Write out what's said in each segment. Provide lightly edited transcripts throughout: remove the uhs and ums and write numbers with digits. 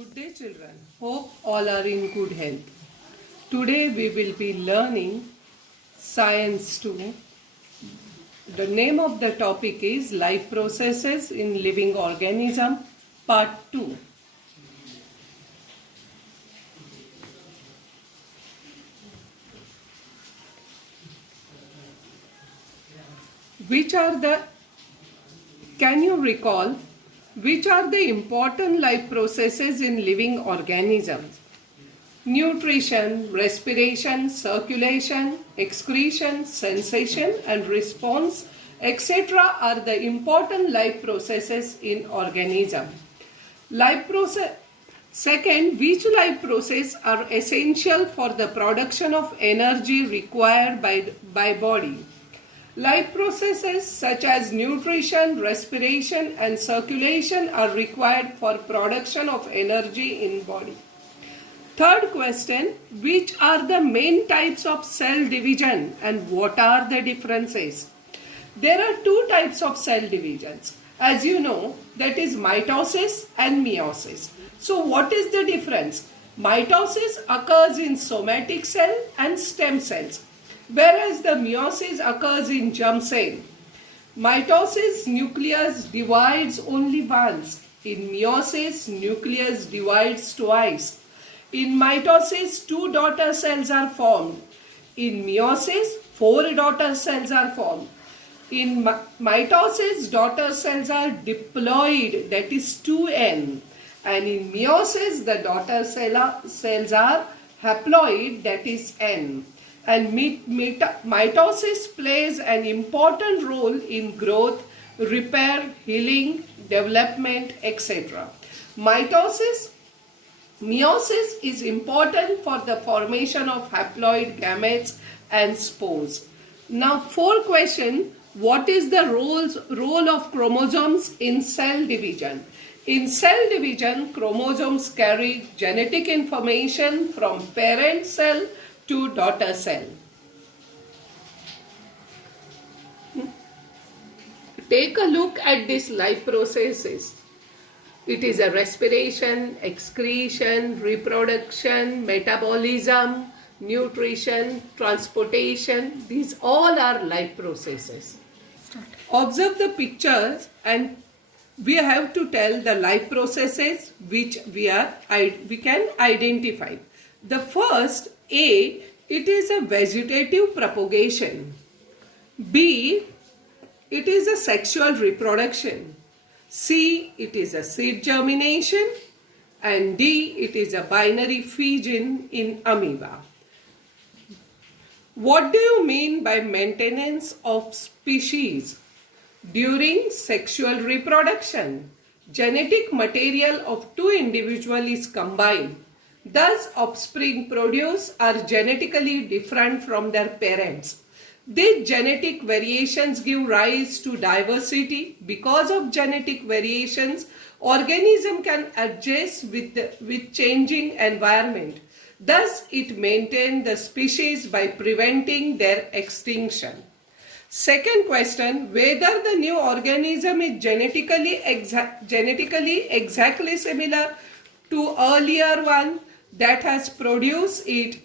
Good day, children. Hope all are in good health. Today we will be learning Science 2. The name of the topic is Life Processes in Living Organism, Part 2. Can you recall which are the important life processes in living organisms? Nutrition, respiration, circulation, excretion, sensation and response, etc. are the important life processes in organism. Second, which life process are essential for the production of energy required by body? Life processes such as nutrition, respiration and circulation are required for production of energy in body. Third question, which are the main types of cell division and what are the differences? There are two types of cell divisions. As you know, that is mitosis and meiosis. So what is the difference? Mitosis occurs in somatic cell and stem cells, whereas the meiosis occurs in germ cell. Mitosis nucleus divides only once. In meiosis, nucleus divides twice. In mitosis, 2 daughter cells are formed. In meiosis, 4 daughter cells are formed. In mitosis, daughter cells are diploid, that is 2n. And in meiosis, the daughter cells are haploid, that is n. And mitosis plays an important role in growth, repair, healing, development, etc. Meiosis is important for the formation of haploid gametes and spores. Now, fourth question, what is the role of chromosomes in cell division? In cell division, chromosomes carry genetic information from parent cell to daughter cell. Take a look at these life processes. It is a respiration, excretion, reproduction, metabolism, nutrition, transportation. These all are life processes. Observe the pictures and we have to tell the life processes which we can identify. The first, A, it is a vegetative propagation. B, it is a sexual reproduction. C, it is a seed germination. And D, it is a binary fission in amoeba. What do you mean by maintenance of species? During sexual reproduction, genetic material of two individuals is combined. Thus, offspring produced are genetically different from their parents. These genetic variations give rise to diversity. Because of genetic variations, organism can adjust with changing environment. Thus, it maintains the species by preventing their extinction. Second question, whether the new organism is genetically exactly similar to earlier one that has produced it.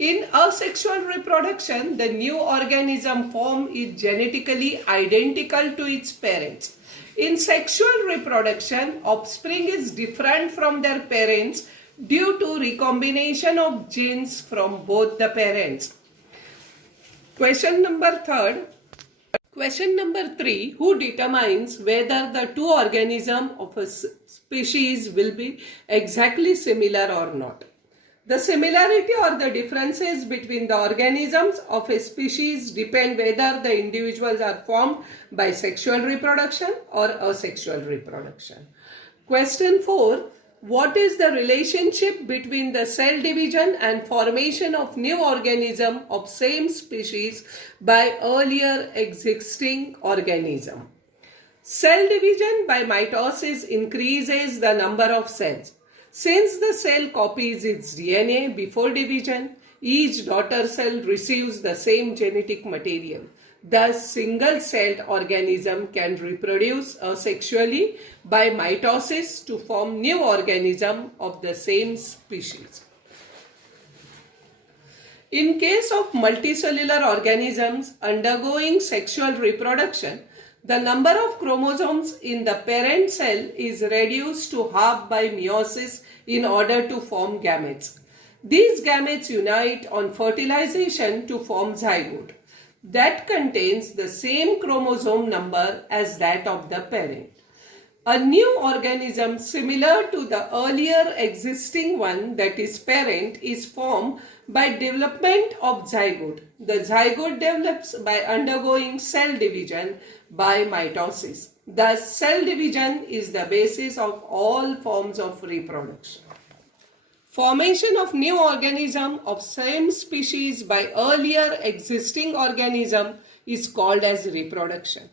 In asexual reproduction, the new organism form is genetically identical to its parents. In sexual reproduction, offspring is different from their parents due to recombination of genes from both the parents. Question number 3, who determines whether the two organisms of a species will be exactly similar or not? The similarity or the differences between the organisms of a species depend whether the individuals are formed by sexual reproduction or asexual reproduction. Question 4. What is the relationship between the cell division and formation of new organism of same species by earlier existing organism? Cell division by mitosis increases the number of cells. Since the cell copies its DNA before division, each daughter cell receives the same genetic material. Thus, single-celled organism can reproduce asexually by mitosis to form new organism of the same species. In case of multicellular organisms undergoing sexual reproduction, the number of chromosomes in the parent cell is reduced to half by meiosis in order to form gametes. These gametes unite on fertilization to form zygote that contains the same chromosome number as that of the parent. A new organism similar to the earlier existing one, that is parent, is formed by development of zygote. The zygote develops by undergoing cell division by mitosis. Thus, cell division is the basis of all forms of reproduction. Formation of new organism of same species by earlier existing organism is called as reproduction.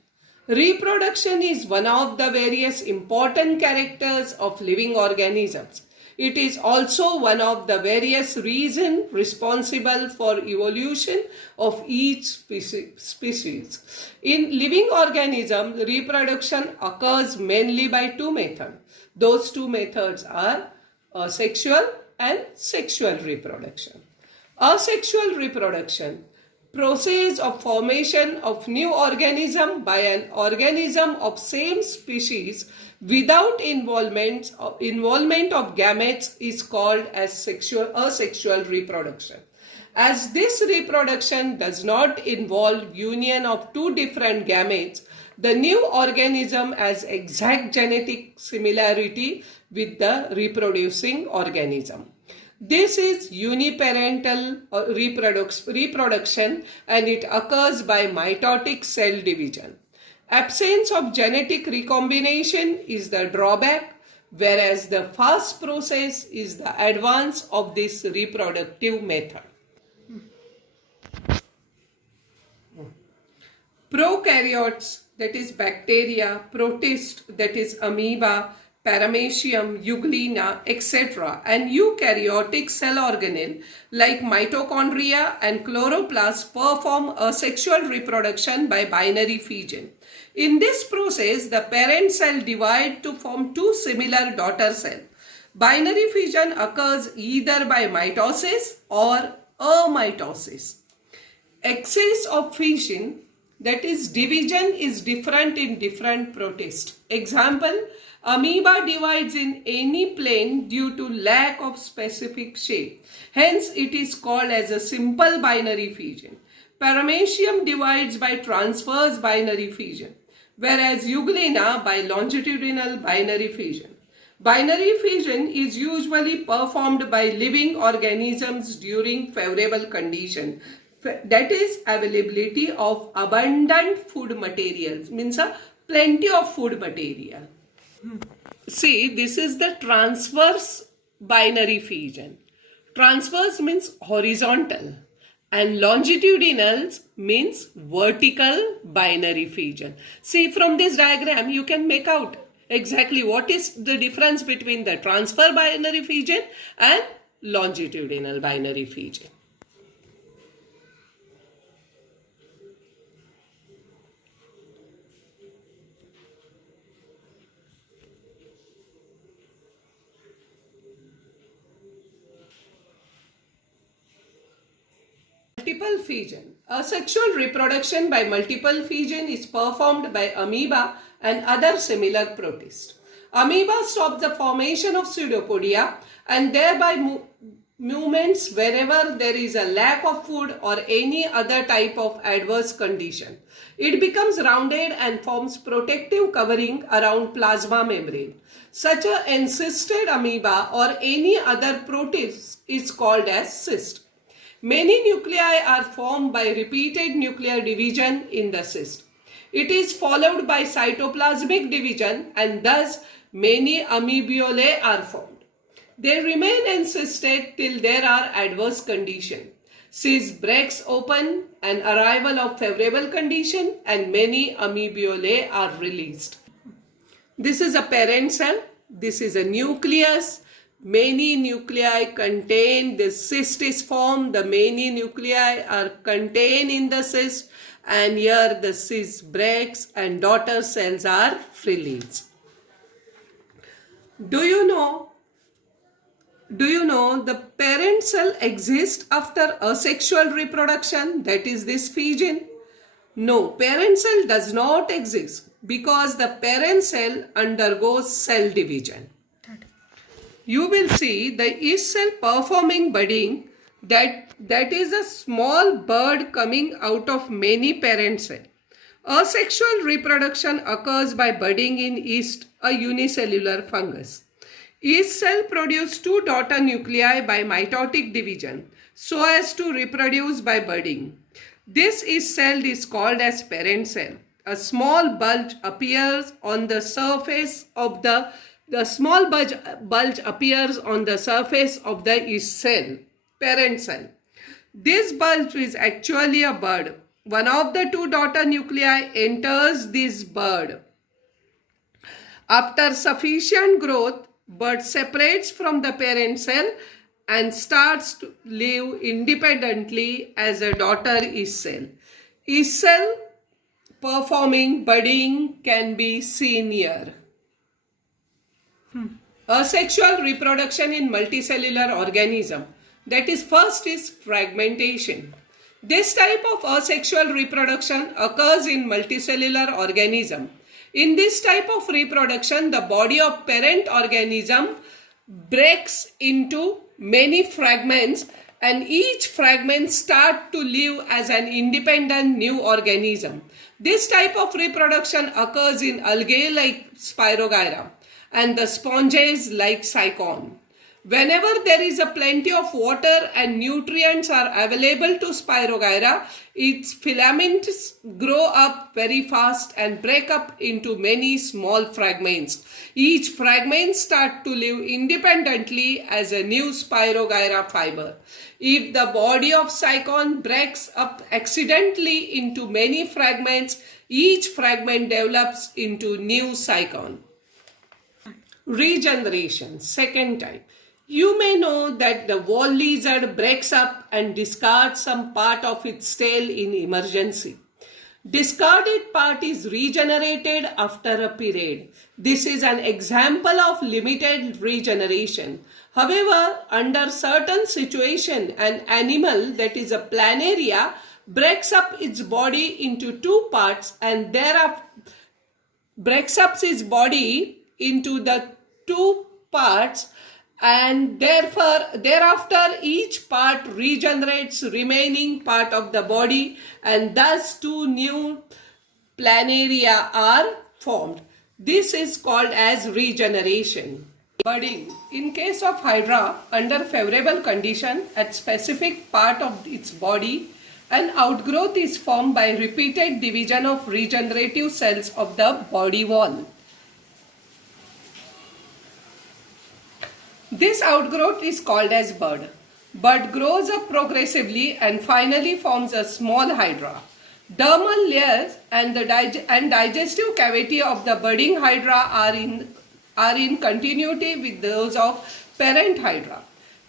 Reproduction is one of the various important characters of living organisms. It is also one of the various reasons responsible for evolution of each species. In living organisms, reproduction occurs mainly by two methods. Those two methods are asexual and sexual reproduction. Asexual reproduction, process of formation of new organism by an organism of same species without involvement of gametes, is called as asexual reproduction. As this reproduction does not involve union of two different gametes, the new organism has exact genetic similarity with the reproducing organism. This is uniparental reproduction, and it occurs by mitotic cell division. Absence of genetic recombination is the drawback, whereas the fast process is the advance of this reproductive method. Prokaryotes, that is bacteria, protists, that is amoeba, paramecium, euglena, etc., and eukaryotic cell organelle like mitochondria and chloroplasts perform asexual reproduction by binary fission. In this process, the parent cell divides to form two similar daughter cells. Binary fission occurs either by mitosis or amitosis. Excess of fission, that is division, is different in different protists. Example, amoeba divides in any plane due to lack of specific shape. Hence, it is called as a simple binary fission. Paramecium divides by transverse binary fission, whereas euglena by longitudinal binary fission. Binary fission is usually performed by living organisms during favorable conditions. That is availability of abundant food materials, means plenty of food material. See, this is the transverse binary fission. Transverse means horizontal and longitudinal means vertical binary fission. See, from this diagram you can make out exactly what is the difference between the transverse binary fission and longitudinal binary fission. Multiple fission. Asexual reproduction by multiple fission is performed by amoeba and other similar protists. Amoeba stops the formation of pseudopodia and thereby movements wherever there is a lack of food or any other type of adverse condition. It becomes rounded and forms protective covering around plasma membrane. Such an encysted amoeba or any other protist is called as cyst. Many nuclei are formed by repeated nuclear division in the cyst. It is followed by cytoplasmic division and thus many amoebulae are formed. They remain encysted till there are adverse conditions. Cyst breaks open, an arrival of favorable condition, and many amoebulae are released. This is a parent cell. This is a nucleus. Many nuclei contain, the cyst is formed, the many nuclei are contained in the cyst, and here the cyst breaks and daughter cells are released. Do you know the parent cell exists after asexual reproduction, that is this fission? No, parent cell does not exist because the parent cell undergoes cell division. You will see the yeast cell performing budding, that is a small bird coming out of many parent cells. Asexual reproduction occurs by budding in yeast, a unicellular fungus. Yeast cell produce two daughter nuclei by mitotic division so as to reproduce by budding. This yeast cell is called as parent cell. A small bulge appears on the surface of the small bulge appears on the surface of the yeast cell, parent cell. This bulge is actually a bud. One of the two daughter nuclei enters this bud. After sufficient growth, bud separates from the parent cell and starts to live independently as a daughter yeast cell. Yeast cell performing budding can be seen here. Asexual reproduction in multicellular organism. That is, first is fragmentation. This type of asexual reproduction occurs in multicellular organism. In this type of reproduction, the body of parent organism breaks into many fragments and each fragment starts to live as an independent new organism. This type of reproduction occurs in algae like Spirogyra and the sponges like Cycon. Whenever there is a plenty of water and nutrients are available to Spirogyra, its filaments grow up very fast and break up into many small fragments. Each fragment starts to live independently as a new Spirogyra fiber. If the body of Cycon breaks up accidentally into many fragments, each fragment develops into new Cycon. Regeneration, second type. You may know that the wall lizard breaks up and discards some part of its tail in emergency. Discarded part is regenerated after a period. This is an example of limited regeneration. However, under certain situation, an animal, that is a planaria, breaks up its body into two parts and thereafter breaks up its body into the two parts, and thereafter each part regenerates remaining part of the body, and thus two new planaria are formed. This is called as regeneration. Budding. In case of hydra, under favorable condition at specific part of its body, an outgrowth is formed by repeated division of regenerative cells of the body wall. This outgrowth is called as bud. Bud grows up progressively and finally forms a small hydra. Dermal layers and the digestive cavity of the budding hydra are in continuity with those of parent hydra.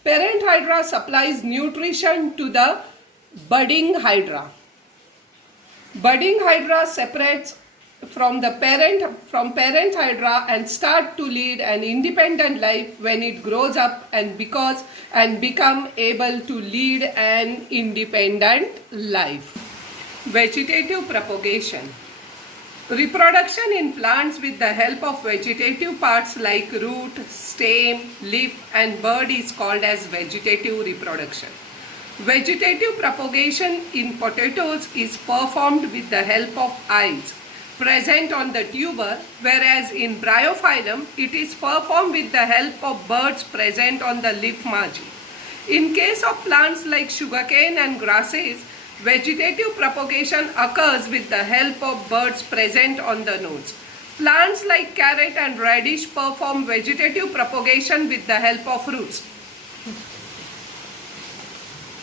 Parent hydra supplies nutrition to the budding hydra. Budding hydra separates from parent hydra and start to lead an independent life when it grows up and become able to lead an independent life. Vegetative propagation. Reproduction in plants with the help of vegetative parts like root, stem, leaf and bud is called as vegetative reproduction. Vegetative propagation in potatoes is performed with the help of eyes present on the tuber, whereas in Bryophyllum it is performed with the help of buds present on the leaf margin. In case of plants like sugarcane and grasses, vegetative propagation occurs with the help of buds present on the nodes. Plants like carrot and radish perform vegetative propagation with the help of roots.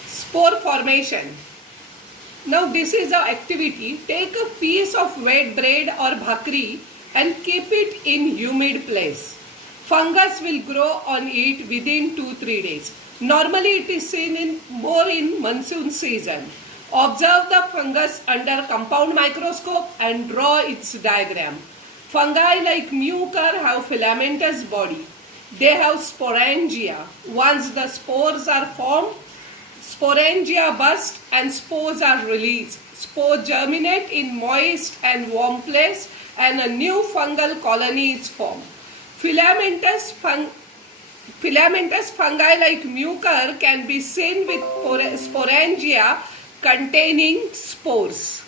Spore formation. Now this is an activity. Take a piece of wet bread or bhakri and keep it in humid place. Fungus will grow on it within 2-3 days. Normally it is seen more in monsoon season. Observe the fungus under compound microscope and draw its diagram. Fungi like mucor have filamentous body. They have sporangia. Once the spores are formed, sporangia burst and spores are released. Spores germinate in moist and warm place and a new fungal colony is formed. Filamentous fungi like mucor can be seen with sporangia containing spores.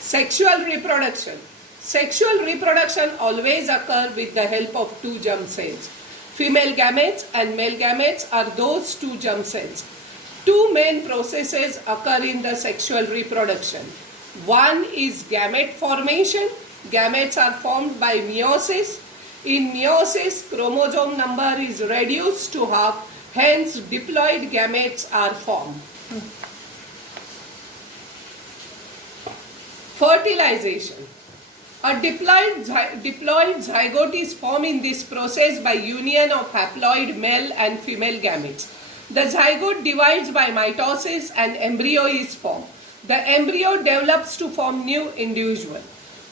Sexual reproduction. Sexual reproduction always occurs with the help of two germ cells. Female gametes and male gametes are those two germ cells. Two main processes occur in the sexual reproduction. One is gamete formation. Gametes are formed by meiosis. In meiosis, chromosome number is reduced to half, hence diploid gametes are formed. Fertilization. A diploid zygote is formed in this process by union of haploid male and female gametes. The zygote divides by mitosis and embryo is formed. The embryo develops to form new individual.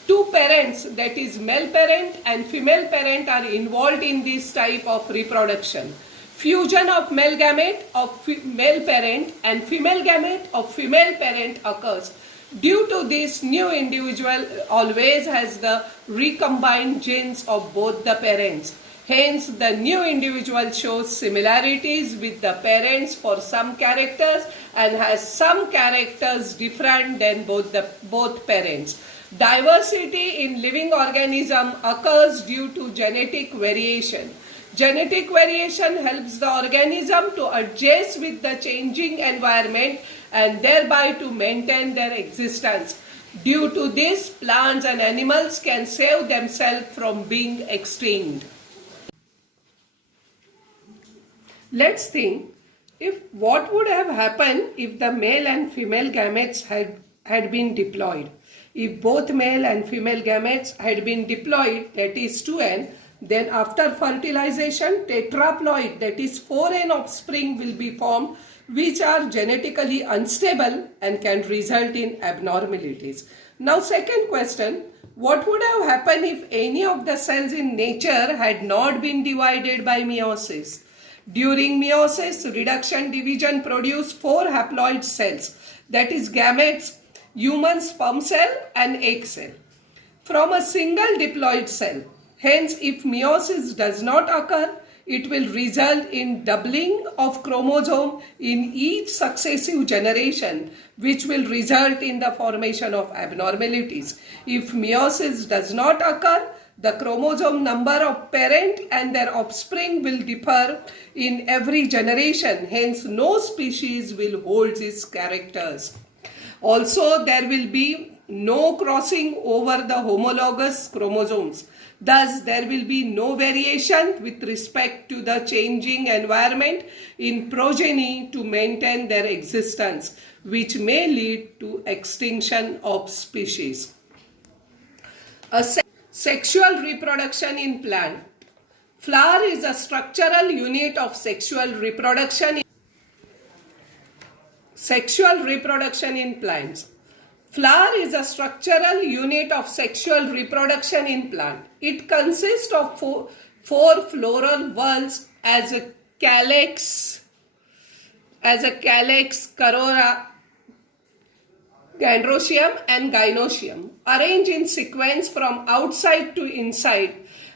Two parents, that is male parent and female parent, are involved in this type of reproduction. Fusion of male gamete of male parent and female gamete of female parent occurs. Due to this, new individual always has the recombined genes of both the parents. Hence, the new individual shows similarities with the parents for some characters and has some characters different than both parents. Diversity in living organism occurs due to genetic variation. Genetic variation helps the organism to adjust with the changing environment and thereby to maintain their existence. Due to this, plants and animals can save themselves from being extinct. Let's think what would have happened if the male and female gametes had been diploid. If both male and female gametes had been diploid, that is 2n, then after fertilization, tetraploid, that is 4n offspring will be formed, which are genetically unstable and can result in abnormalities. Now, second question, what would have happened if any of the cells in nature had not been divided by meiosis? During meiosis, reduction division produced 4 haploid cells, that is gametes, human sperm cell and egg cell, from a single diploid cell. Hence, if meiosis does not occur, it will result in doubling of chromosome in each successive generation, which will result in the formation of abnormalities. If meiosis does not occur, the chromosome number of parent and their offspring will differ in every generation. Hence, no species will hold these characters. Also, there will be no crossing over the homologous chromosomes. Thus, there will be no variation with respect to the changing environment in progeny to maintain their existence, which may lead to extinction of species. Sexual reproduction in plant. Flower is a structural unit of sexual reproduction. Sexual reproduction in plants. Flower is a structural unit of sexual reproduction in plant. It consists of four floral whorls as a calyx, corolla, androecium and gynoecium, arranged in sequence from outside to inside.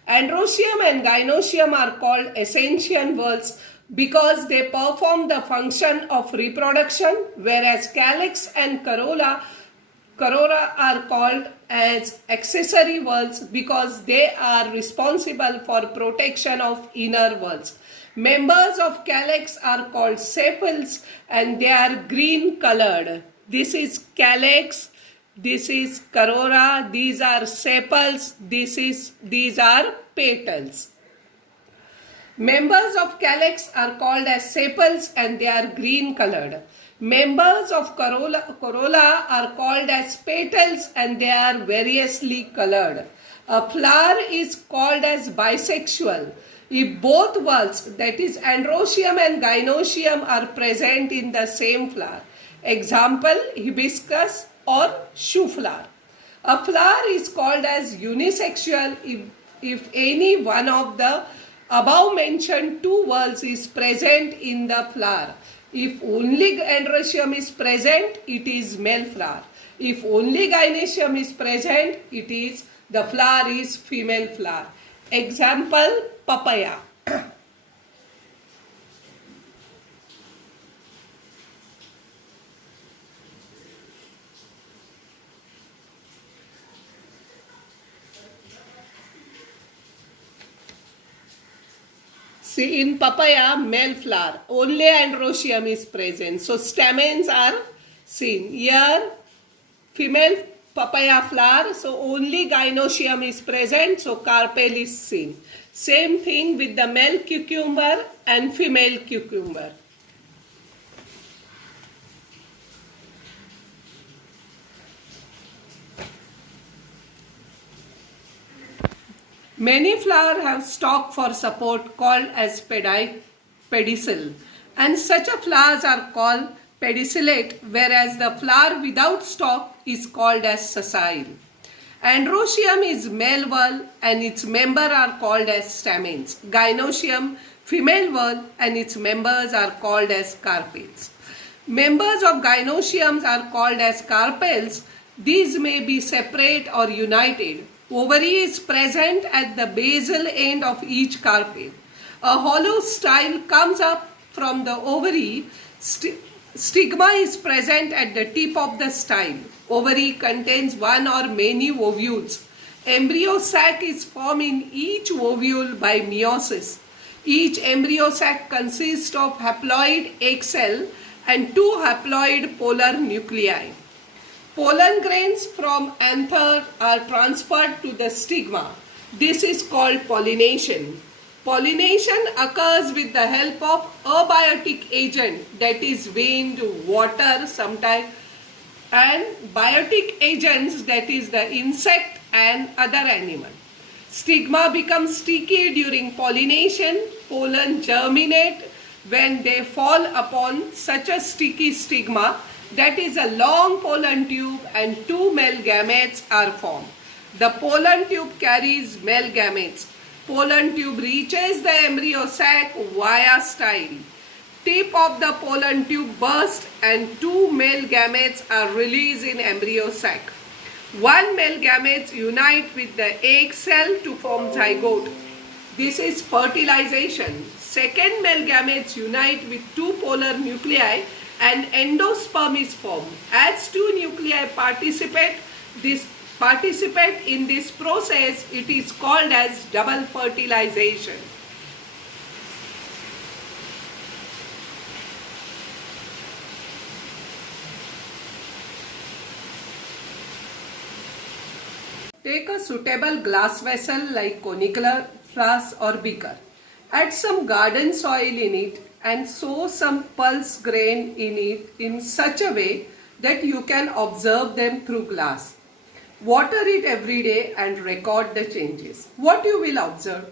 Androecium and gynoecium are called ascension whorls because they perform the function of reproduction, whereas calyx and corolla are called as accessory whorls because they are responsible for protection of inner whorls. Members of calyx are called sepals and they are green colored. This is calyx, this is corolla, these are sepals, these are petals. Members of calyx are called as sepals and they are green colored. Members of corolla are called as petals and they are variously colored. A flower is called as bisexual if both whorls, that is androecium and gynoecium, are present in the same flower. Example, hibiscus or shoe flower. A flower is called as unisexual if any one of the above mentioned two whorls is present in the flower. If only androecium is present, it is male flower. If only gynoecium is present, the flower is female flower. Example, papaya. See, in papaya, male flower, only androecium is present. So stamens are seen. Here, female papaya flower, so only gynoecium is present, so carpel is seen. Same thing with the male cucumber and female cucumber. Many flowers have stalk for support called as pedicel, and such a flowers are called pedicellate, whereas the flower without stalk is called as sessile. Androecium is male whorl and its members are called as stamens. Gynoecium, female whorl, and its members are called as carpels. Members of gynoeciums are called as carpels. These may be separate or united. Ovary is present at the basal end of each carpel. A hollow style comes up from the ovary. Stigma is present at the tip of the style. Ovary contains one or many ovules. Embryo sac is formed in each ovule by meiosis. Each embryo sac consists of haploid egg cell and two haploid polar nuclei. Pollen grains from anther are transferred to the stigma. This is called pollination. Pollination occurs with the help of abiotic agent, that is wind, water sometimes, and biotic agents, that is the insect and other animal. Stigma becomes sticky during pollination. Pollen germinate when they fall upon such a sticky stigma, that is a long pollen tube, and two male gametes are formed. The pollen tube carries male gametes. Pollen tube reaches the embryo sac via style. Tip of the pollen tube bursts and two male gametes are released in embryo sac. One male gametes unite with the egg cell to form zygote. This is fertilization. Second male gametes unite with two polar nuclei and endosperm is formed. As two nuclei participate in this process, it is called as double fertilization. Take a suitable glass vessel like conical flask or beaker. Add some garden soil in it and sow some pulse grain in it in such a way that you can observe them through glass. Water it every day and record the changes. What you will observe?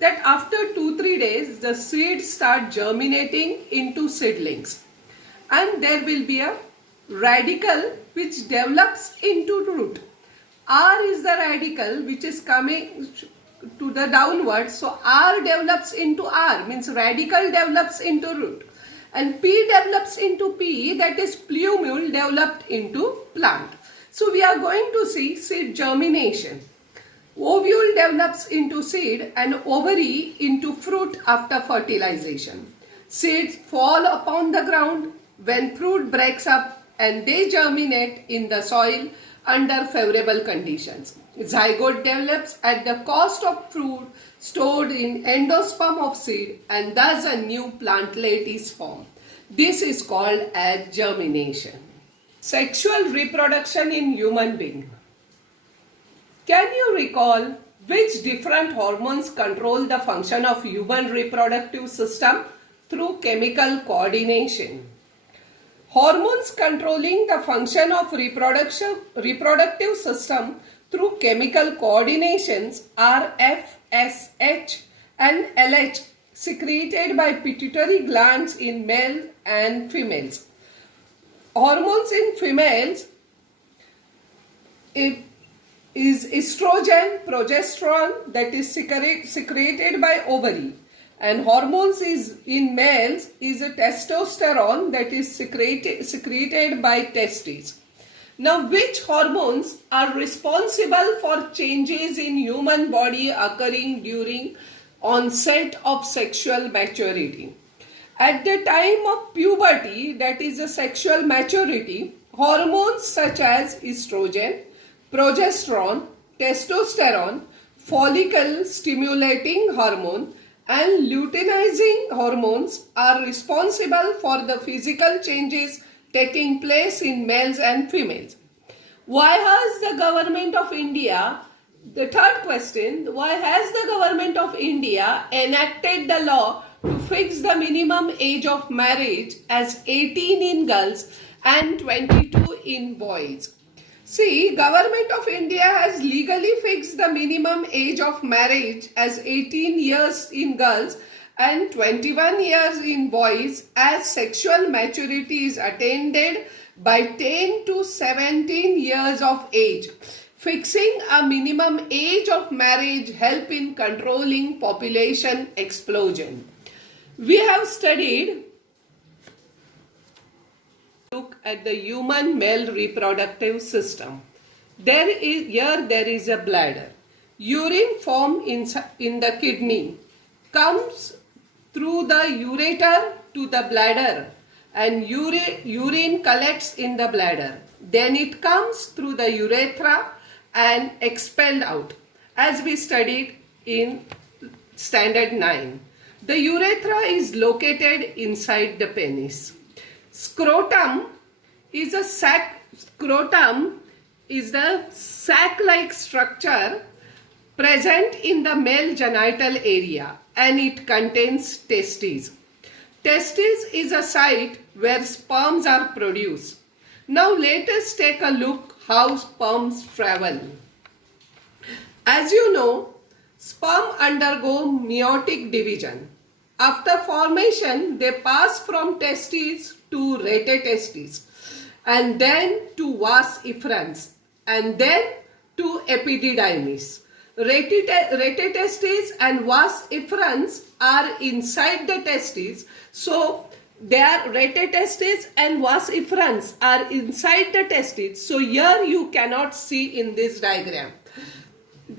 That after 2-3 days, the seeds start germinating into seedlings. And there will be a radicle which develops into root. R is the radical which is coming to the downward. So R develops into R, means radical develops into root. And P develops into P, that is plumule developed into plant. So we are going to see seed germination. Ovule develops into seed and ovary into fruit after fertilization. Seeds fall upon the ground when fruit breaks up and they germinate in the soil under favorable conditions. Zygote develops at the cost of fruit stored in endosperm of seed, and thus a new plantlet is formed. This is called as germination. Sexual reproduction in human being. Can you recall which different hormones control the function of human reproductive system through chemical coordination? Hormones controlling the function of reproductive system through chemical coordinations are FSH, and LH secreted by pituitary glands in male and females. Hormones in females is estrogen, progesterone, that is secreted by ovary, and hormones is in males is a testosterone, that is secreted by testes. Now, which hormones are responsible for changes in human body occurring during onset of sexual maturity? At the time of puberty, that is a sexual maturity, hormones such as estrogen, progesterone, testosterone, follicle stimulating hormone, and luteinizing hormones are responsible for the physical changes taking place in males and females. Why has the government of India, the third question, why has the government of India enacted the law to fix the minimum age of marriage as 18 in girls and 22 in boys? See, Government of India has legally fixed the minimum age of marriage as 18 years in girls and 21 years in boys, as sexual maturity is attained by 10 to 17 years of age. Fixing a minimum age of marriage help in controlling population explosion. We have studied, look at the human male reproductive system. There is a bladder. Urine formed in the kidney comes through the ureter to the bladder, and urine collects in the bladder. Then it comes through the urethra and expelled out, as we studied in standard 9. The urethra is located inside the penis. Scrotum is the sac-like structure present in the male genital area, and it contains testes. Testes is a site where sperms are produced. Now let us take a look how sperms travel. As you know, sperm undergo meiotic division. After formation, they pass from testes to retestes, and then to vas efferents, and then to epididymis. Retestes and vas efferents are inside the testes, so their retestes and vas efferents are inside the testes. So here you cannot see in this diagram.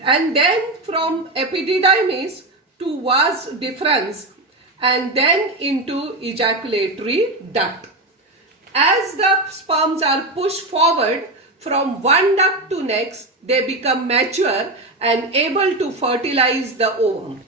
And then from epididymis to vas deferens, and then into ejaculatory duct. As the sperms are pushed forward from one duct to next, they become mature and able to fertilize the ovum.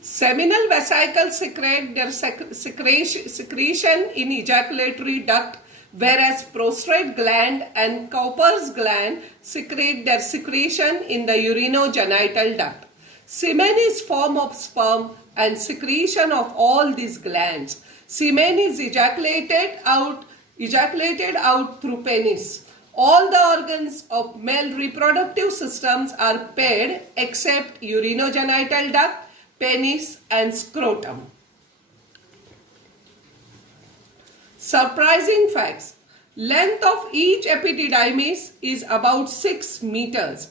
Seminal vesicles secrete their secretion in ejaculatory duct, whereas prostrate gland and Cowper's gland secrete their secretion in the urinogenital duct. Semen is form of sperm and secretion of all these glands. Semen is ejaculated out through penis. All the organs of male reproductive systems are paired except urinogenital duct, penis and scrotum. Surprising facts. Length of each epididymis is about 6 meters.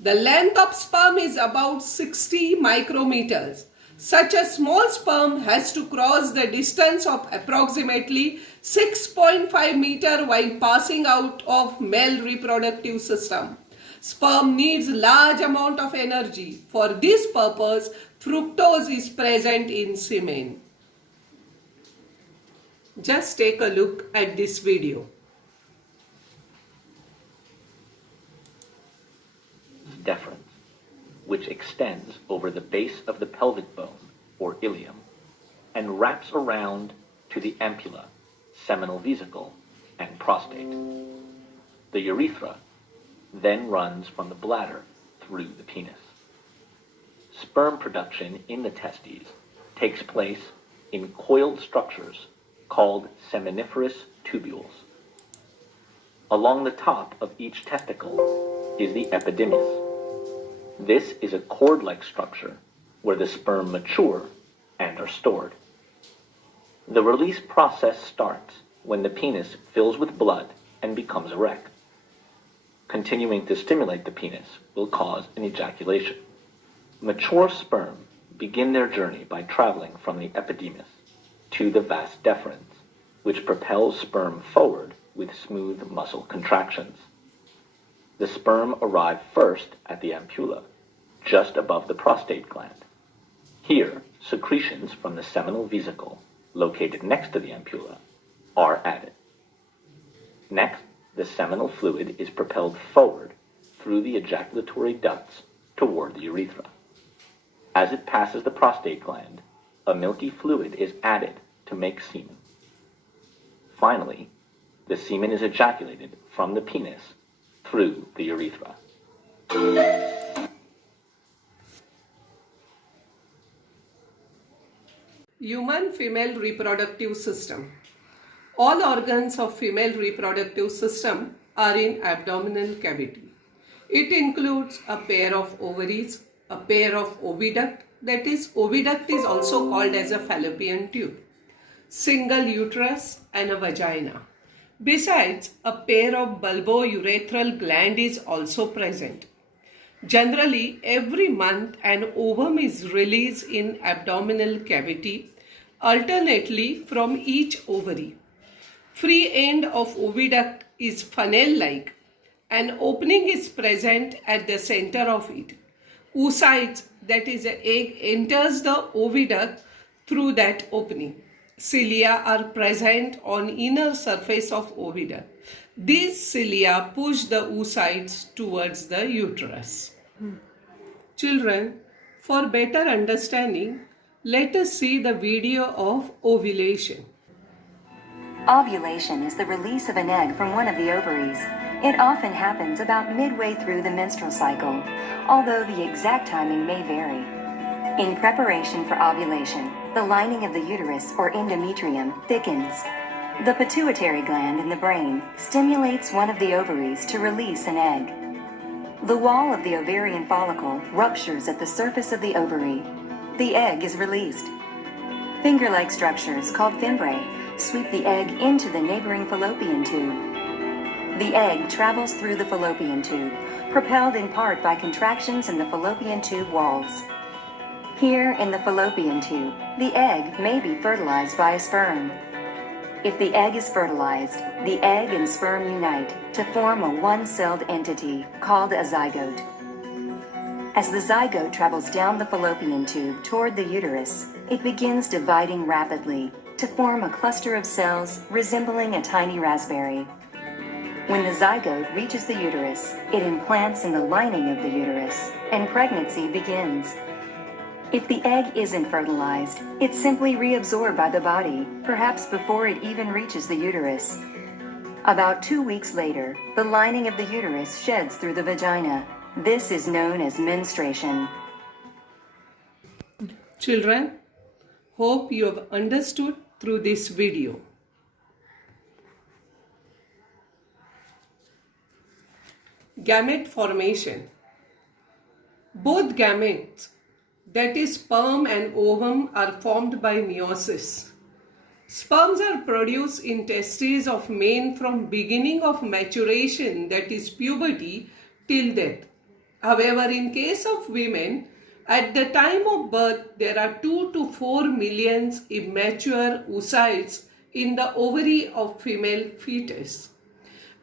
The length of sperm is about 60 micrometers. Such a small sperm has to cross the distance of approximately 6.5 meters while passing out of male reproductive system. Sperm needs large amount of energy. For this purpose, fructose is present in semen. Just take a look at this video. Deferens, which extends over the base of the pelvic bone, or ilium, and wraps around to the ampulla, seminal vesicle, and prostate. The urethra then runs from the bladder through the penis. sperm production in the testes takes place in coiled structures called seminiferous tubules. Along the top of each testicle is the epididymis. This is a cord-like structure where the sperm mature and are stored. The release process starts when the penis fills with blood and becomes erect. Continuing to stimulate the penis will cause an ejaculation. Mature sperm begin their journey by traveling from the epididymis to the vas deferens, which propels sperm forward with smooth muscle contractions. The sperm arrive first at the ampulla, just above the prostate gland. Here, secretions from the seminal vesicle, located next to the ampulla, are added. Next, the seminal fluid is propelled forward through the ejaculatory ducts toward the urethra. As it passes the prostate gland, a milky fluid is added to make semen. Finally, the semen is ejaculated from the penis through the urethra. Human female reproductive system. All organs of female reproductive system are in abdominal cavity. It includes a pair of ovaries, a pair of oviduct, that is, oviduct is also called as a fallopian tube, single uterus and a vagina. Besides, a pair of bulbourethral gland is also present. Generally, every month an ovum is released in abdominal cavity, alternately from each ovary. Free end of oviduct is funnel-like. An opening is present at the center of it. Oocytes, that is, an egg enters the oviduct through that opening. Cilia are present on inner surface of oviduct. These cilia push the oocytes towards the uterus. Children, for better understanding, let us see the video of ovulation. Ovulation is the release of an egg from one of the ovaries. It often happens about midway through the menstrual cycle, although the exact timing may vary. In preparation for ovulation, the lining of the uterus or endometrium thickens. The pituitary gland in the brain stimulates one of the ovaries to release an egg. The wall of the ovarian follicle ruptures at the surface of the ovary. The egg is released. Finger-like structures called fimbriae sweep the egg into the neighboring fallopian tube. The egg travels through the fallopian tube, propelled in part by contractions in the fallopian tube walls. Here in the fallopian tube, the egg may be fertilized by a sperm. If the egg is fertilized, the egg and sperm unite to form a one-celled entity called a zygote. As the zygote travels down the fallopian tube toward the uterus, it begins dividing rapidly to form a cluster of cells resembling a tiny raspberry. When the zygote reaches the uterus, it implants in the lining of the uterus, and pregnancy begins. If the egg isn't fertilized, it's simply reabsorbed by the body, perhaps before it even reaches the uterus. About 2 weeks later, the lining of the uterus sheds through the vagina. This is known as menstruation. Children, hope you have understood through this video. Gamete formation. Both gametes, that is sperm and ovum, are formed by meiosis. Sperms are produced in testes of men from beginning of maturation, that is puberty, till death. However, in case of women, at the time of birth, there are 2 to 4 million immature oocytes in the ovary of female fetus.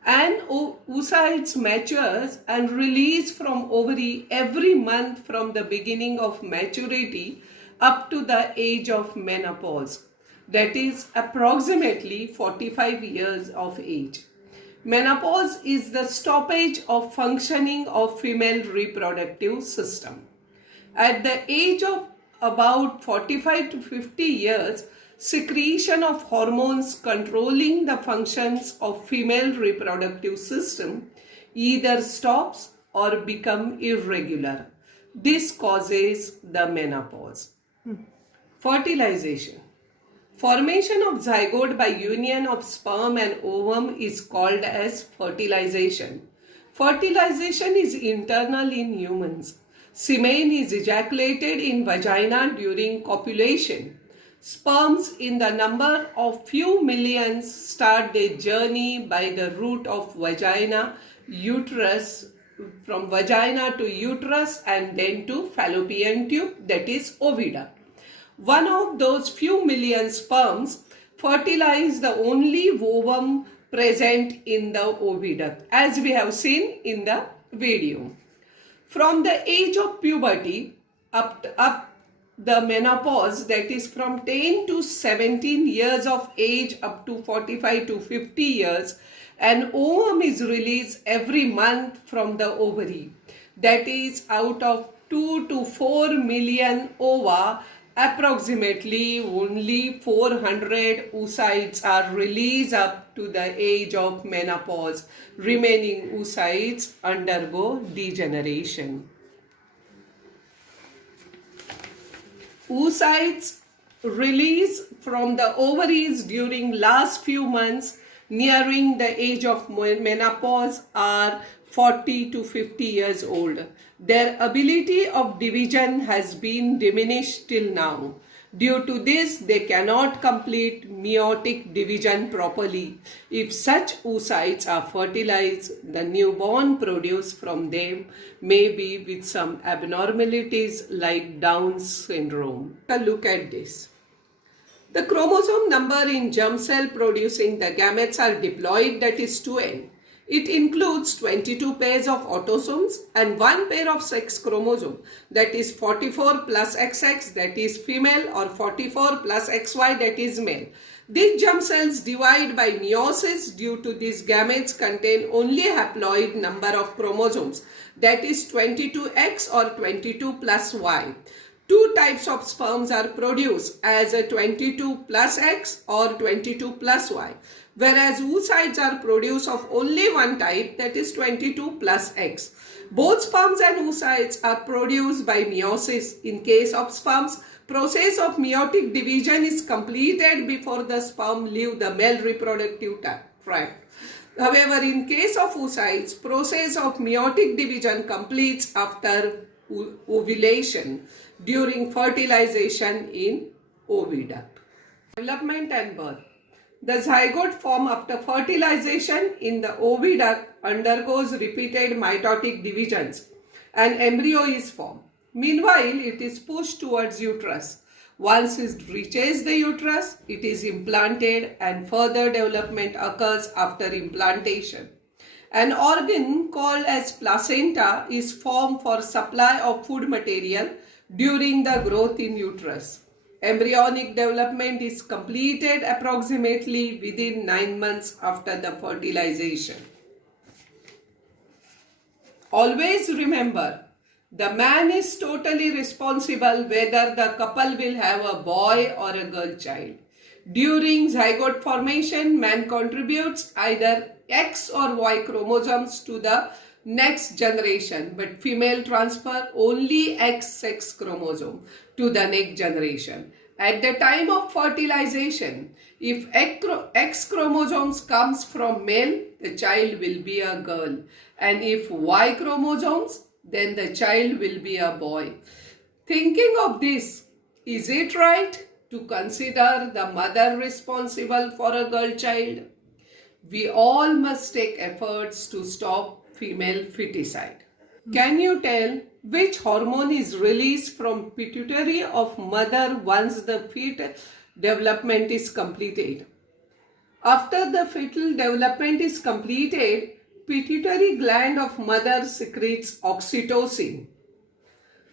And oocytes matures and release from ovary every month from the beginning of maturity up to the age of menopause, that is approximately 45 years of age. Menopause is the stoppage of functioning of female reproductive system. At the age of about 45 to 50 years, secretion of hormones controlling the functions of female reproductive system either stops or become irregular. This causes the menopause. Fertilization. Formation of zygote by union of sperm and ovum is called as fertilization. Fertilization is internal in humans. Semen is ejaculated in vagina during copulation. Sperms in the number of few millions start their journey by the route of vagina, uterus, from vagina to uterus and then to fallopian tube, that is oviduct. One of those few million sperms fertilize the only ovum present in the oviduct, as we have seen in the video. From the age of puberty up the menopause, that is from 10 to 17 years of age up to 45 to 50 years, an ovum is released every month from the ovary. That is, out of 2 to 4 million ova, approximately only 400 oocytes are released up to the age of menopause. Remaining oocytes undergo degeneration. Oocytes release from the ovaries during last few months nearing the age of menopause are 40 to 50 years old. Their ability of division has been diminished till now. Due to this, they cannot complete meiotic division properly. If such oocytes are fertilized, the newborn produced from them may be with some abnormalities like Down syndrome. Look at this. The chromosome number in germ cell producing the gametes are diploid, that is 2n. It includes 22 pairs of autosomes and 1 pair of sex chromosome, that is 44 plus XX, that is female, or 44 plus XY, that is male. These germ cells divide by meiosis. Due to these gametes contain only haploid number of chromosomes, that is 22X or 22 plus Y. Two types of sperms are produced, as a 22 plus X or 22 plus Y, whereas oocytes are produced of only one type, that is 22 plus X. Both sperms and oocytes are produced by meiosis. In case of sperms, process of meiotic division is completed before the sperm leave the male reproductive tract. However, in case of oocytes, process of meiotic division completes after ovulation during fertilization in oviduct. Development and birth. The zygote formed after fertilization in the oviduct undergoes repeated mitotic divisions and embryo is formed. Meanwhile, it is pushed towards uterus. Once it reaches the uterus, it is implanted and further development occurs after implantation. An organ called as placenta is formed for supply of food material during the growth in uterus. Embryonic development is completed approximately within 9 months after the fertilization. Always remember, the man is totally responsible whether the couple will have a boy or a girl child. During zygote formation, man contributes either X or Y chromosomes to the next generation, but female transfer only X sex chromosome to the next generation. At the time of fertilization, if X chromosomes comes from male, the child will be a girl, and if Y chromosomes, then the child will be a boy. Thinking of this, is it right to consider the mother responsible for a girl child? We all must take efforts to stop female feticide. Can you tell which hormone is released from pituitary of mother once the fetal development is completed? After the fetal development is completed, pituitary gland of mother secretes oxytocin.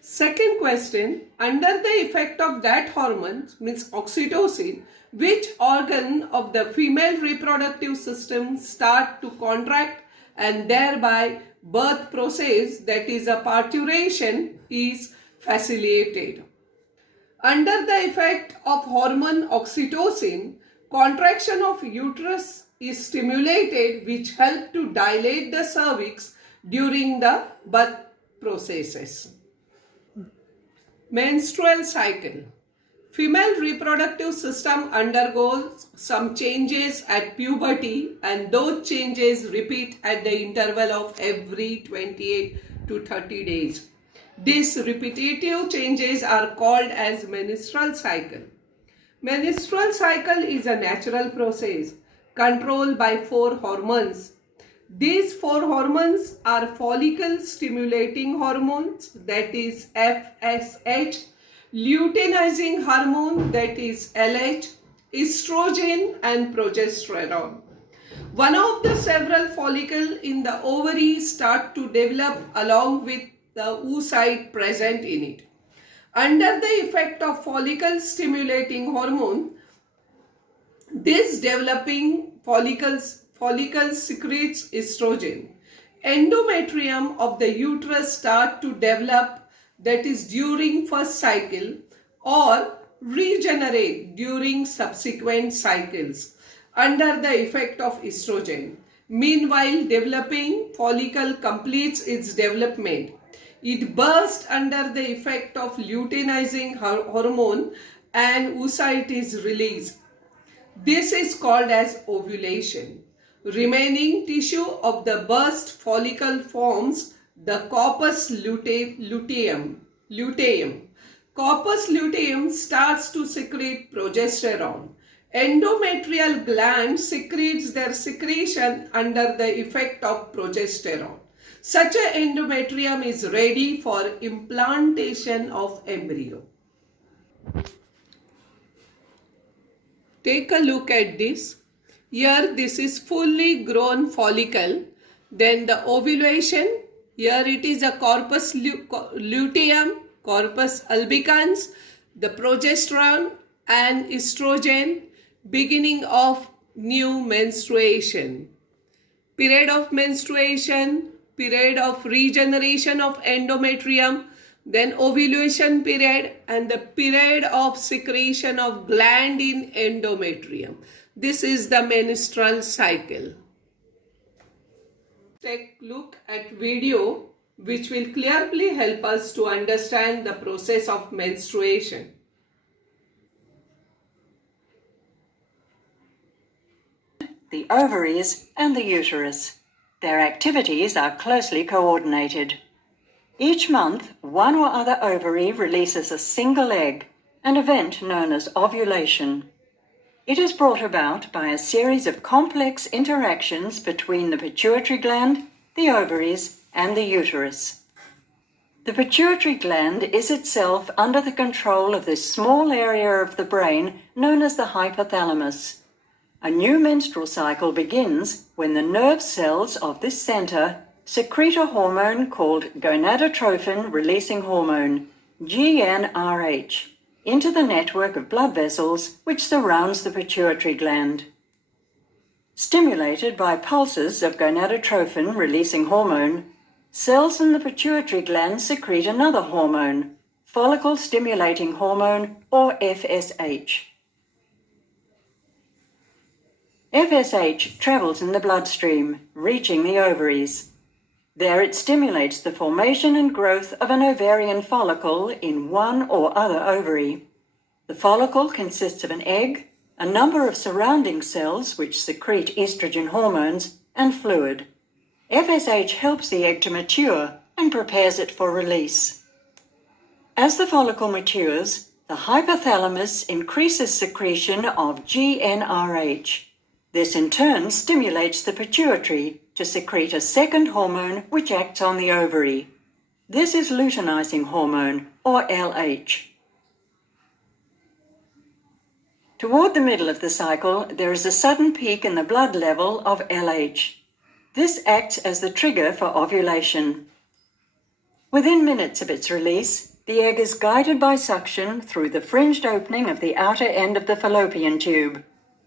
Second question, under the effect of that hormone, means oxytocin, which organ of the female reproductive system start to contract and thereby birth process, that is a parturition, is facilitated. Under the effect of hormone oxytocin, contraction of uterus is stimulated, which help to dilate the cervix during the birth processes. Menstrual cycle. Female reproductive system undergoes some changes at puberty, and those changes repeat at the interval of every 28 to 30 days. These repetitive changes are called as menstrual cycle. Menstrual cycle is a natural process controlled by 4 hormones. These 4 hormones are follicle stimulating hormones, that is FSH, luteinizing hormone, that is LH, estrogen and progesterone. One of the several follicles in the ovary start to develop along with the oocyte present in it. Under the effect of follicle stimulating hormone, this developing follicle secretes estrogen. Endometrium of the uterus start to develop, that is during first cycle, or regenerate during subsequent cycles under the effect of estrogen. Meanwhile, developing follicle completes its development. It bursts under the effect of luteinizing hormone and oocyte is released. This is called as ovulation. Remaining tissue of the burst follicle forms the corpus luteum. Corpus luteum starts to secrete progesterone. Endometrial gland secretes their secretion under the effect of progesterone. Such an endometrium is ready for implantation of embryo. Take a look at this. Here this is fully grown follicle. Then the ovulation. Here it is a corpus luteum, corpus albicans, the progesterone and estrogen, beginning of new menstruation. Period of menstruation, period of regeneration of endometrium, then ovulation period, and the period of secretion of gland in endometrium. This is the menstrual cycle. Take a look at video which will clearly help us to understand the process of menstruation. The ovaries and the uterus. Their activities are closely coordinated. Each month, one or other ovary releases a single egg, an event known as ovulation. It is brought about by a series of complex interactions between the pituitary gland, the ovaries, and the uterus. The pituitary gland is itself under the control of this small area of the brain known as the hypothalamus. A new menstrual cycle begins when the nerve cells of this center secrete a hormone called gonadotrophin-releasing hormone, GnRH, into the network of blood vessels which surrounds the pituitary gland. Stimulated by pulses of gonadotrophin-releasing hormone, cells in the pituitary gland secrete another hormone, follicle-stimulating hormone, or FSH. FSH travels in the bloodstream, reaching the ovaries. There it stimulates the formation and growth of an ovarian follicle in one or other ovary. The follicle consists of an egg, a number of surrounding cells which secrete estrogen hormones, and fluid. FSH helps the egg to mature and prepares it for release. As the follicle matures, the hypothalamus increases secretion of GnRH. This in turn stimulates the pituitary to secrete a second hormone which acts on the ovary. This is luteinizing hormone, or LH. Toward the middle of the cycle, there is a sudden peak in the blood level of LH. This acts as the trigger for ovulation. Within minutes of its release, the egg is guided by suction through the fringed opening of the outer end of the fallopian tube,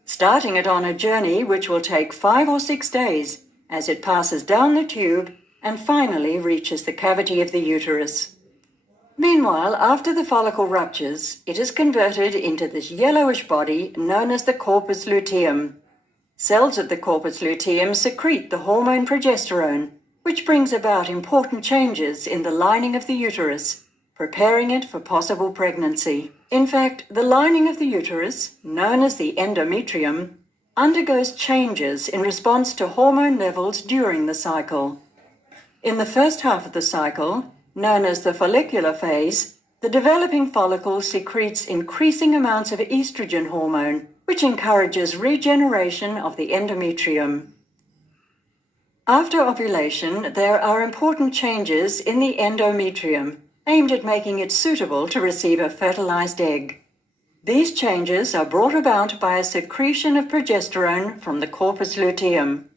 starting it on a journey which will take 5 or 6 days as it passes down the tube and finally reaches the cavity of the uterus. Meanwhile, after the follicle ruptures, it is converted into this yellowish body known as the corpus luteum. Cells of the corpus luteum secrete the hormone progesterone, which brings about important changes in the lining of the uterus, preparing it for possible pregnancy. In fact, the lining of the uterus, known as the endometrium, undergoes changes in response to hormone levels during the cycle. In the first half of the cycle, known as the follicular phase, the developing follicle secretes increasing amounts of estrogen hormone, which encourages regeneration of the endometrium. After ovulation, there are important changes in the endometrium, aimed at making it suitable to receive a fertilized egg. These changes are brought about by a secretion of progesterone from the corpus luteum.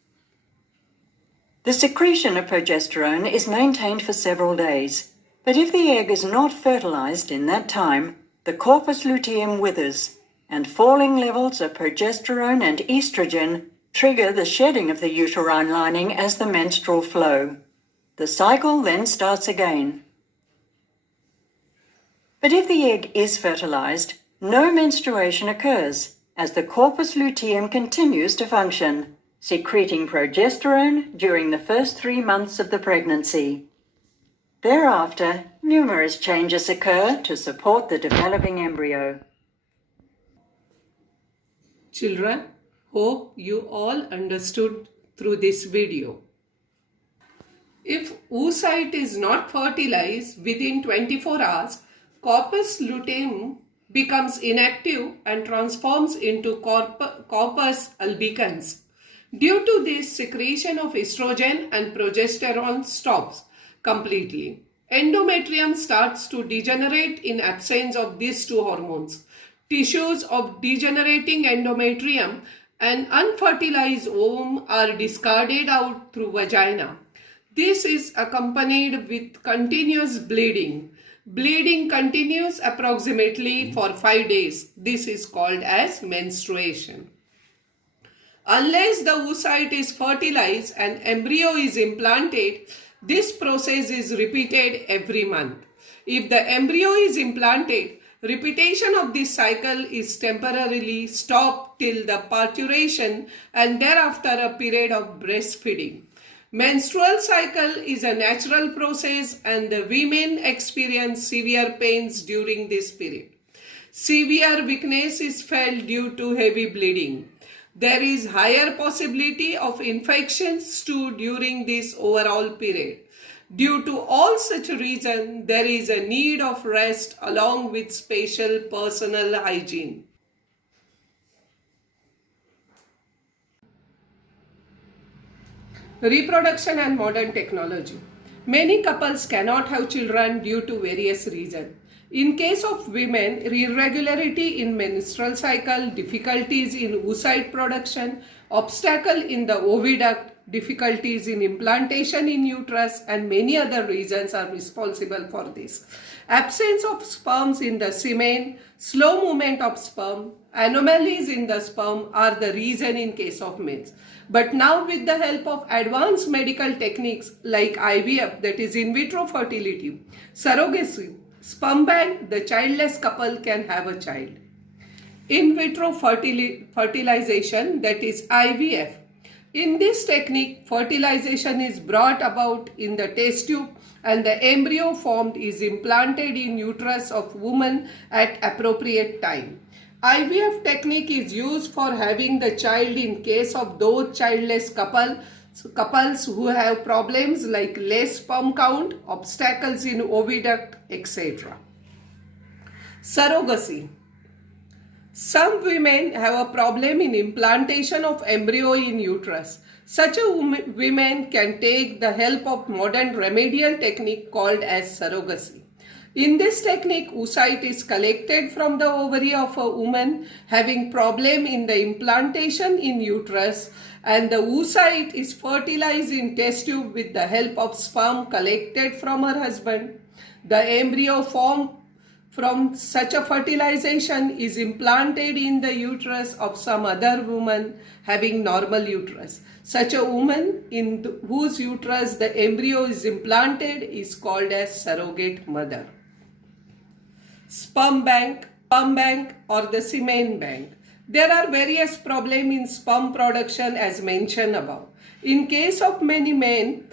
The secretion of progesterone is maintained for several days, but if the egg is not fertilized in that time, the corpus luteum withers, and falling levels of progesterone and estrogen trigger the shedding of the uterine lining as the menstrual flow. The cycle then starts again. But if the egg is fertilized, no menstruation occurs, as the corpus luteum continues to function, secreting progesterone during the first 3 months of the pregnancy. Thereafter, numerous changes occur to support the developing embryo. Children, hope you all understood through this video. If oocyte is not fertilized within 24 hours, corpus luteum becomes inactive and transforms into corpus albicans. Due to this, secretion of estrogen and progesterone stops completely. Endometrium starts to degenerate in absence of these two hormones. Tissues of degenerating endometrium and unfertilized ovum are discarded out through vagina. This is accompanied with continuous bleeding. Bleeding continues approximately for 5 days. This is called as menstruation. Unless the oocyte is fertilized and embryo is implanted, this process is repeated every month. If the embryo is implanted, repetition of this cycle is temporarily stopped till the parturition and thereafter a period of breastfeeding. Menstrual cycle is a natural process and the women experience severe pains during this period. Severe weakness is felt due to heavy bleeding. There is higher possibility of infections too during this overall period. Due to all such reasons, there is a need of rest along with special personal hygiene. Reproduction and modern technology. Many couples cannot have children due to various reasons. In case of women, irregularity in menstrual cycle, difficulties in oocyte production, obstacle in the oviduct, difficulties in implantation in uterus, and many other reasons are responsible for this. Absence of sperms in the semen, slow movement of sperm, anomalies in the sperm are the reason in case of males. But now with the help of advanced medical techniques like IVF, that is in vitro fertility, surrogacy, Sperm Bank, the childless couple can have a child. In vitro fertilization, that is IVF. In this technique, fertilization is brought about in the test tube and the embryo formed is implanted in uterus of woman at appropriate time. IVF technique is used for having the child in case of those childless couples who have problems like less sperm count, obstacles in oviduct, etc. Surrogacy. Some women have a problem in implantation of embryo in uterus. Such a women can take the help of modern remedial technique called as surrogacy. In this technique, oocyte is collected from the ovary of a woman having problem in the implantation in uterus, and the oocyte is fertilized in test tube with the help of sperm collected from her husband. The embryo formed from such a fertilization is implanted in the uterus of some other woman having normal uterus. Such a woman in whose uterus the embryo is implanted is called as surrogate mother. Sperm bank or the semen bank. There are various problems in sperm production as mentioned above. In case of many men,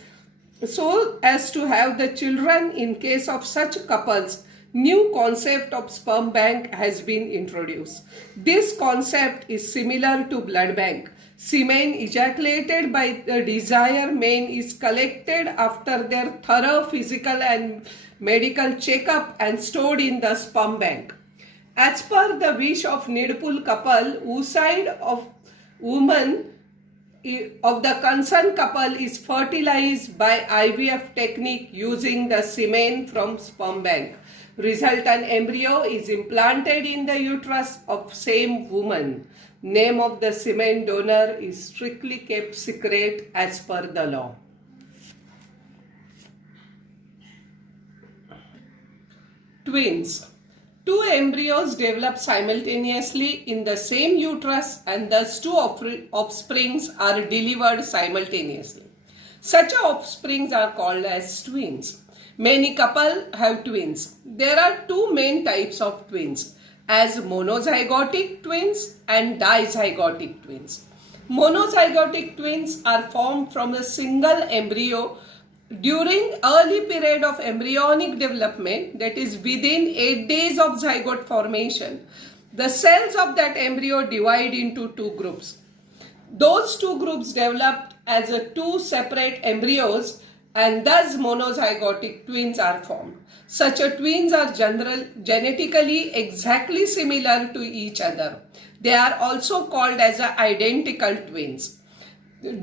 so as to have the children. In case of such couples, new concept of sperm bank has been introduced. This concept is similar to blood bank. Semen ejaculated by the desired man is collected after their thorough physical and medical checkup and stored in the sperm bank. As per the wish of needful couple, oocyte of woman of the concerned couple is fertilized by IVF technique using the semen from sperm bank. Resultant embryo is implanted in the uterus of same woman. Name of the semen donor is strictly kept secret as per the law. Twins. Two embryos develop simultaneously in the same uterus and thus two offsprings are delivered simultaneously. Such offsprings are called as twins. Many couples have twins. There are two main types of twins, as monozygotic twins and dizygotic twins. Monozygotic twins are formed from a single embryo during early period of embryonic development, that is within 8 days of zygote formation. The cells of that embryo divide into two groups. Those two groups developed as two separate embryos and thus monozygotic twins are formed. Such twins are genetically exactly similar to each other. They are also called as identical twins.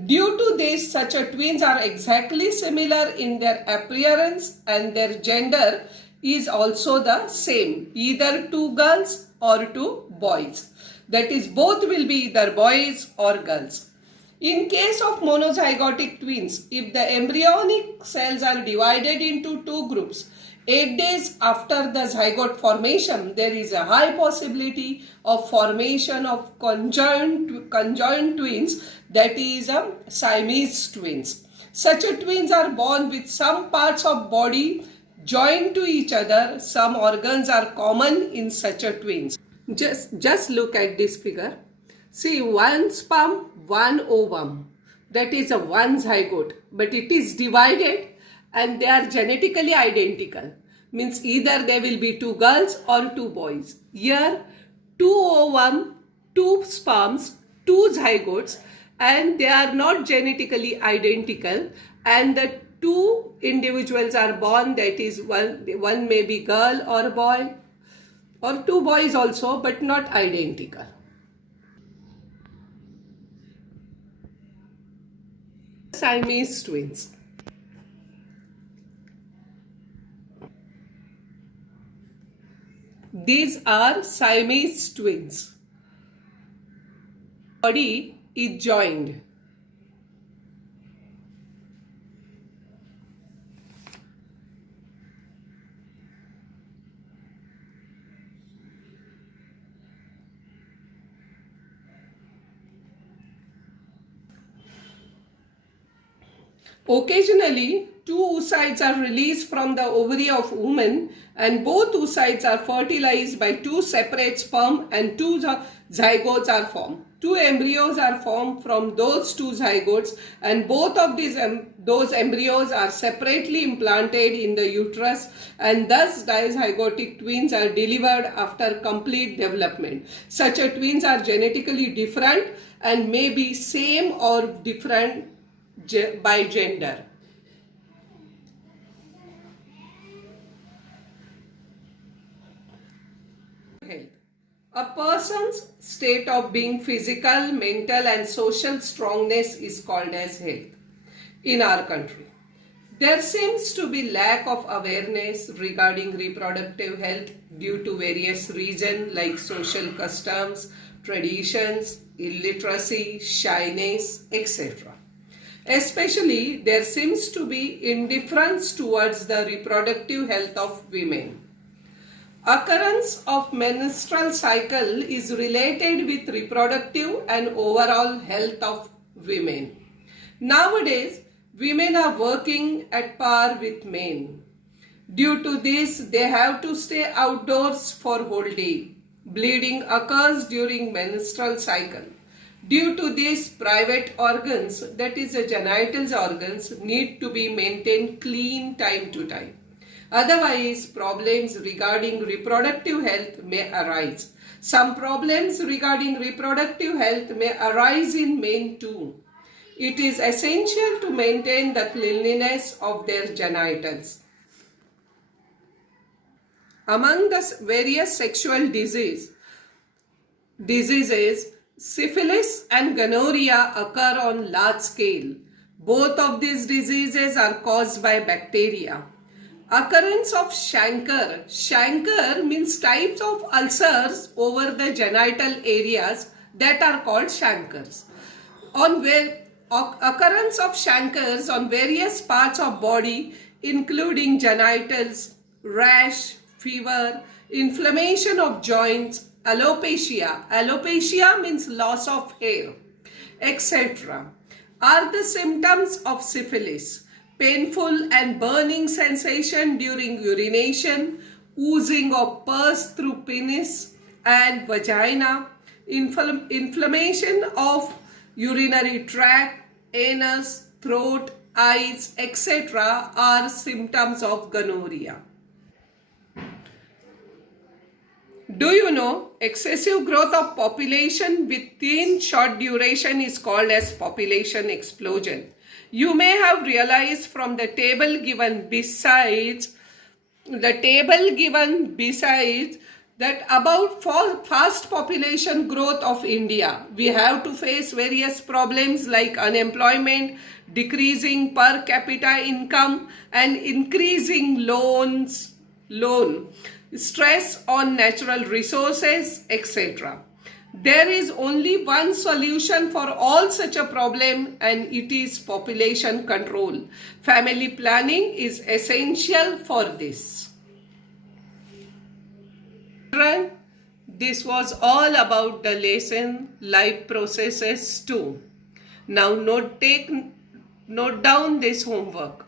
Due to this, such twins are exactly similar in their appearance and their gender is also the same, either two girls or two boys. That is, both will be either boys or girls. In case of monozygotic twins, if the embryonic cells are divided into two groups, 8 days after the zygote formation, there is a high possibility of formation of conjoined twins, that is Siamese twins. Such twins are born with some parts of body joined to each other. Some organs are common in such twins. Just look at this figure. See, one sperm, one ovum. That is a one zygote, but it is divided and they are genetically identical. Means either there will be two girls or two boys. Here, two ovum, two sperms, two zygotes, and they are not genetically identical, and the two individuals are born, that is one may be girl or boy, or two boys also, but not identical. Siamese twins. These are Siamese twins. Body is joined. Occasionally, two oocytes are released from the ovary of woman and both oocytes are fertilized by two separate sperm and two zygotes are formed. Two embryos are formed from those two zygotes and both of those embryos are separately implanted in the uterus and thus dizygotic twins are delivered after complete development. Such twins are genetically different and may be same or different by gender. Health. A person's state of being physical, mental and social strongness is called as health. In our country, there seems to be lack of awareness regarding reproductive health due to various reasons like social customs, traditions, illiteracy, shyness, etc. Especially, there seems to be indifference towards the reproductive health of women. Occurrence of menstrual cycle is related with reproductive and overall health of women. Nowadays, women are working at par with men. Due to this, they have to stay outdoors for whole day. Bleeding occurs during menstrual cycle. Due to this, private organs, that is the genital organs, need to be maintained clean time to time. Otherwise, problems regarding reproductive health may arise. Some problems regarding reproductive health may arise in men too. It is essential to maintain the cleanliness of their genitals. Among the various sexual diseases, syphilis and gonorrhea occur on large scale. Both of these diseases are caused by bacteria. Occurrence of chancre. Chancre means types of ulcers over the genital areas that are called chancres. Occurrence of chancres on various parts of body, including genitals, rash, fever, inflammation of joints, alopecia. Alopecia means loss of hair, etc. are the symptoms of syphilis. Painful and burning sensation during urination, oozing of pus through penis and vagina, inflammation of urinary tract, anus, throat, eyes, etc. are symptoms of gonorrhea. Do you know excessive growth of population within short duration is called as population explosion? You may have realized from the table given besides that about fast population growth of India, we have to face various problems like unemployment, decreasing per capita income and increasing loan, stress on natural resources, etc. There is only one solution for all such a problem, and it is population control. Family planning is essential for this. Children, this was all about the lesson life processes 2. Now note down this homework.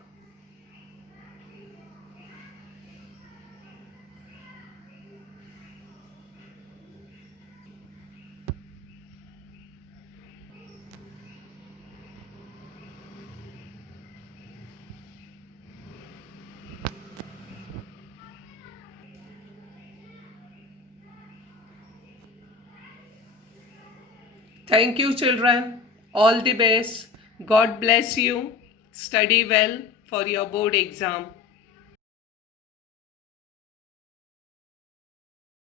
Thank you, children. All the best. God bless you. Study well for your board exam.